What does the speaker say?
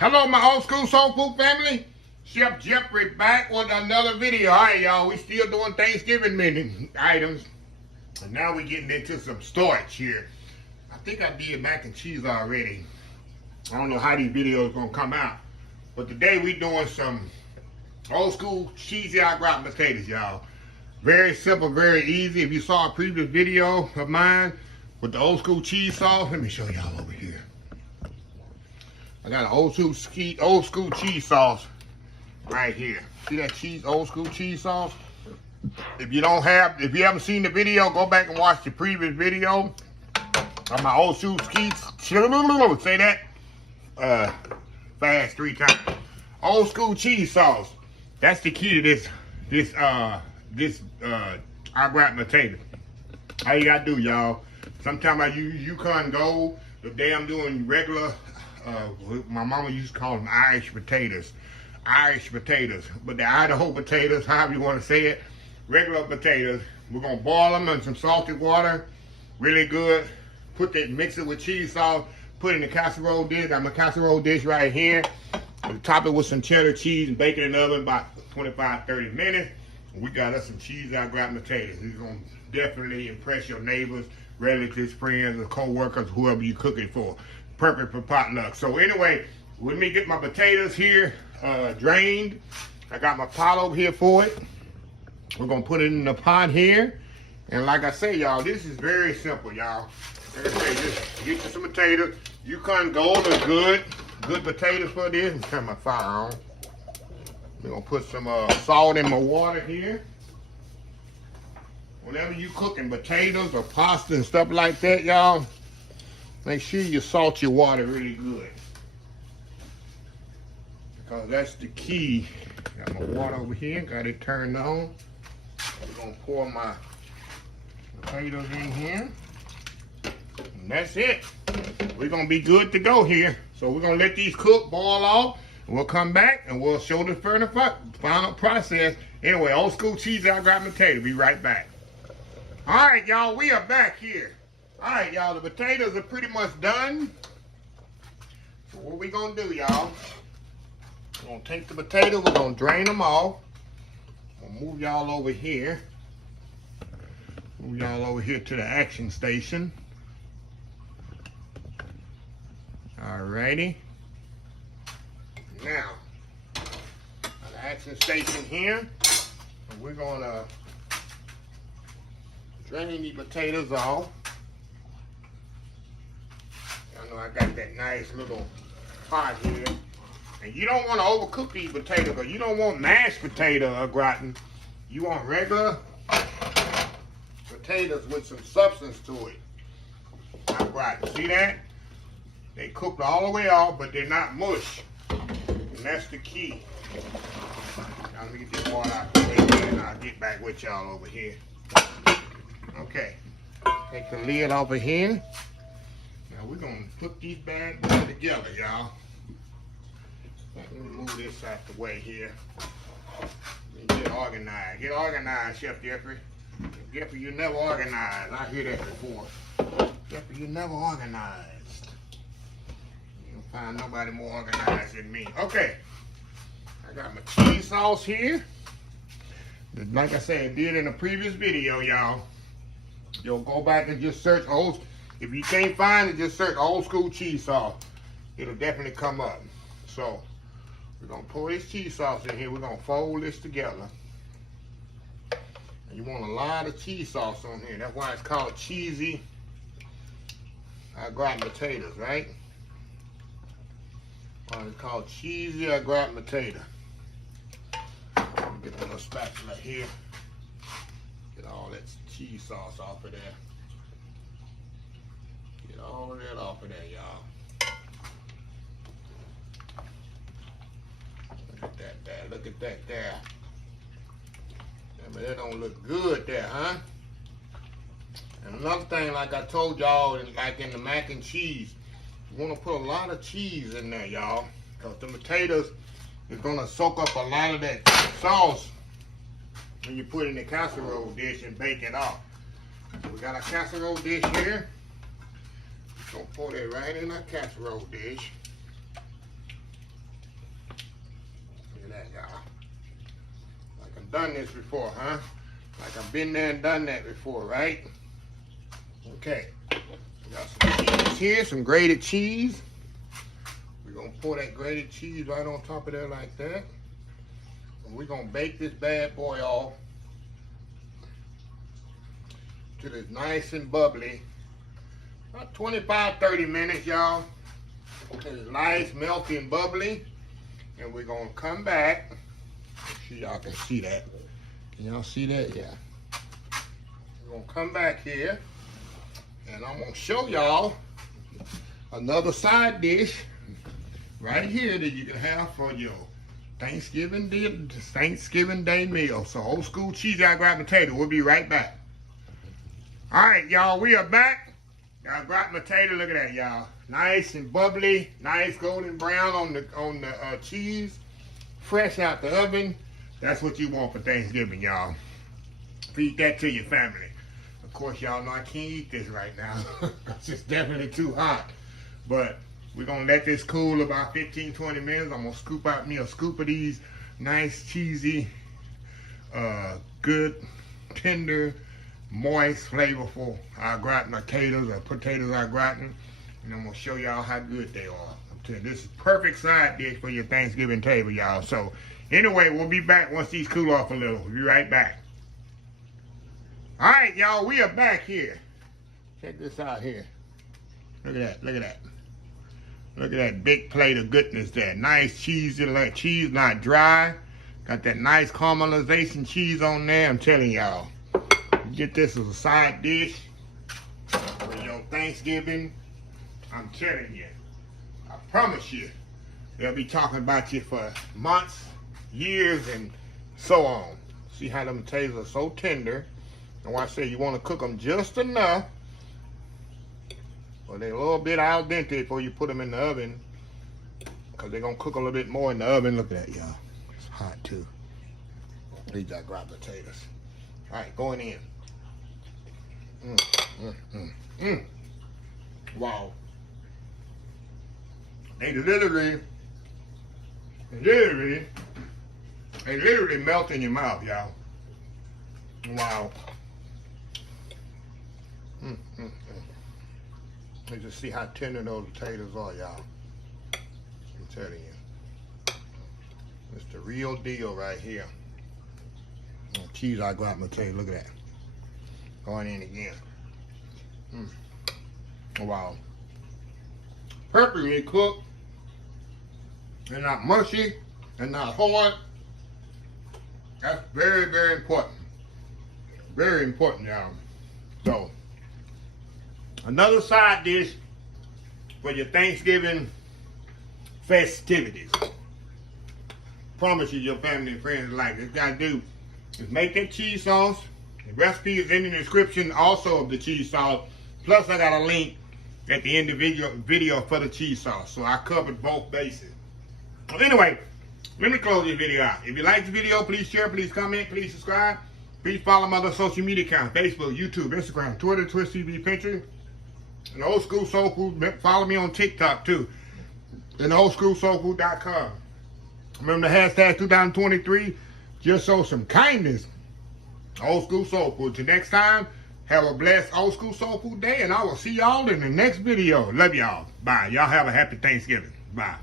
Hello, my old school soul food family. Chef Jeffrey back with another video. All right, y'all. We still doing Thanksgiving menu items. And now we're getting into some storage here. I think I did mac and cheese already. I don't know how these videos gonna come out. But today we doing some old school cheesy au gratin potatoes, y'all. Very simple, very easy. If you saw a previous video of mine with the old school cheese sauce, let me show y'all over here. I got an old school cheese sauce right here. See that old school cheese sauce? If you haven't seen the video, go back and watch the previous video on my old school cheese. Say that fast 3 times. Old school cheese sauce. That's the key to this au gratin potato. All you gotta do, y'all. Sometimes I use Yukon Gold. The day I'm doing regular. My mama used to call them Irish potatoes. But the Idaho potatoes, however you want to say it, regular potatoes, we're going to boil them in some salted water, really good. Mix it with cheese sauce, put it in the casserole dish. Got my casserole dish right here. Top it with some cheddar cheese and bake it in the oven about 25-30 minutes. We got us some cheese au gratin potatoes. It's going to definitely impress your neighbors, relatives, friends, or co-workers, whoever you cook it for. Perfect for potluck. So anyway, let me get my potatoes here drained. I got my pot over here for it. We're gonna put it in the pot here. And like I say, y'all, this is very simple, y'all. Like I say, just get you some potatoes. Yukon Gold is good potatoes for this. Let me turn my fire on. We're gonna put some salt in my water here. Whenever you cooking potatoes or pasta and stuff like that, y'all, make sure you salt your water really good, because that's the key. Got my water over here, got it turned on. We're gonna pour my potatoes in here, and that's it. We're gonna be good to go here. So we're gonna let these cook, boil off, and we'll come back and we'll show the final process. Anyway, old school cheese au gratin potato. Be right back. All right, y'all, we are back here. All right, y'all, the potatoes are pretty much done. So what we gonna do, y'all? We're gonna take the potatoes, we're gonna drain them off. We'll move y'all over here. Move y'all over here to the action station. All righty. Now, the action station here, and we're gonna drain the potatoes off. I know I got that nice little pot here. And you don't want to overcook these potatoes, because you don't want mashed potato au gratin. You want regular potatoes with some substance to it. Au gratin. See that? They cooked all the way off, but they're not mush. And that's the key. Now let me get this water out the way here, and I'll get back with y'all over here. Okay. Take the lid off of here. Now we're gonna put these bad boys together, y'all. Let me move this out the way here. Get organized. Get organized, Chef Jeffrey. Jeffrey, you never organized. I hear that before. Jeffrey, you never organized. You don't find nobody more organized than me. Okay. I got my cheese sauce here. Like I said, I did in a previous video, y'all. You'll go back and just search old. If you can't find it, just search old school cheese sauce. It'll definitely come up. So we're gonna pour this cheese sauce in here. We're gonna fold this together. And you want a lot of cheese sauce on here. That's why it's called cheesy au gratin potatoes, right? Why it's called cheesy au gratin potato. Let me get a little spatula here. Get all that cheese sauce off of there. Get all of that off of there, y'all. Look at that there. Look at that there. I mean, that don't look good there, huh? And another thing, like I told y'all, like in the mac and cheese, you want to put a lot of cheese in there, y'all, because the potatoes is going to soak up a lot of that sauce when you put it in the casserole dish and bake it off. So we got our casserole dish here. Gonna pour that right in our casserole dish. done this before, huh? Like I've been there and done that before, right? Okay. We got some cheese here, some grated cheese. We're gonna pour that grated cheese right on top of there like that. And we're gonna bake this bad boy off till it's nice and bubbly. About 25, 30 minutes, y'all. Till it's nice, melty, and bubbly. And we're gonna come back. Make sure y'all can see that. Can y'all see that? Yeah. We're gonna come back here and I'm gonna show y'all another side dish right here that you can have for your Thanksgiving Day meal. So old school cheesy au gratin potato. We'll be right back. All right, y'all, we are back. Au gratin potato, look at that, y'all. Nice and bubbly, nice golden brown on the cheese, fresh out the oven. That's what you want for Thanksgiving, y'all. Feed that to your family. Of course, y'all know I can't eat this right now. It's just definitely too hot. But we're going to let this cool about 15, 20 minutes. I'm going to scoop out me a scoop of these nice, cheesy, good, tender, moist, flavorful au gratin potatoes au gratin. And I'm going to show y'all how good they are. I'm telling you, this is perfect side dish for your Thanksgiving table, y'all. So, anyway, we'll be back once these cool off a little. We'll be right back. All right, y'all, we are back here. Check this out here. Look at that, look at that. Look at that big plate of goodness there. Nice cheesy, like cheese not dry. Got that nice caramelization cheese on there. I'm telling y'all. Get this as a side dish for your Thanksgiving. I'm telling you. I promise you. They'll be talking about you for months, years, and so on. See how them potatoes are so tender. And why I say you want to cook them just enough. Or they're a little bit al dente before you put them in the oven. Because they're going to cook a little bit more in the oven. Look at that, y'all. It's hot, too. These are gratin potatoes. All right, going in. Wow. They literally melt in your mouth, y'all. Wow. You just see how tender those potatoes are, y'all. I'm telling you. It's the real deal right here. Cheese au gratin potato, look at that. Going in again. Wow. Perfectly cooked. And not mushy. And not hard. That's very, very important. Very important, y'all. So, another side dish for your Thanksgiving festivities. Promise you, your family and friends like it. Gotta do is make that cheese sauce. The recipe is in the description also of the cheese sauce. Plus, I got a link at the end of the video for the cheese sauce. So I covered both bases. Well, anyway, let me close this video out. If you like the video, please share, please comment, please subscribe. Please follow my other social media accounts: Facebook, YouTube, Instagram, Twitter, Twitch TV, Pinterest. And Old School Soul Food. Follow me on TikTok too. And oldschoolsoulfood.com. Remember the hashtag 2023. Just show some kindness. Old School Soul Food. Till next time, have a blessed Old School Soul Food day. And I will see y'all in the next video. Love y'all. Bye. Y'all have a happy Thanksgiving. Bye.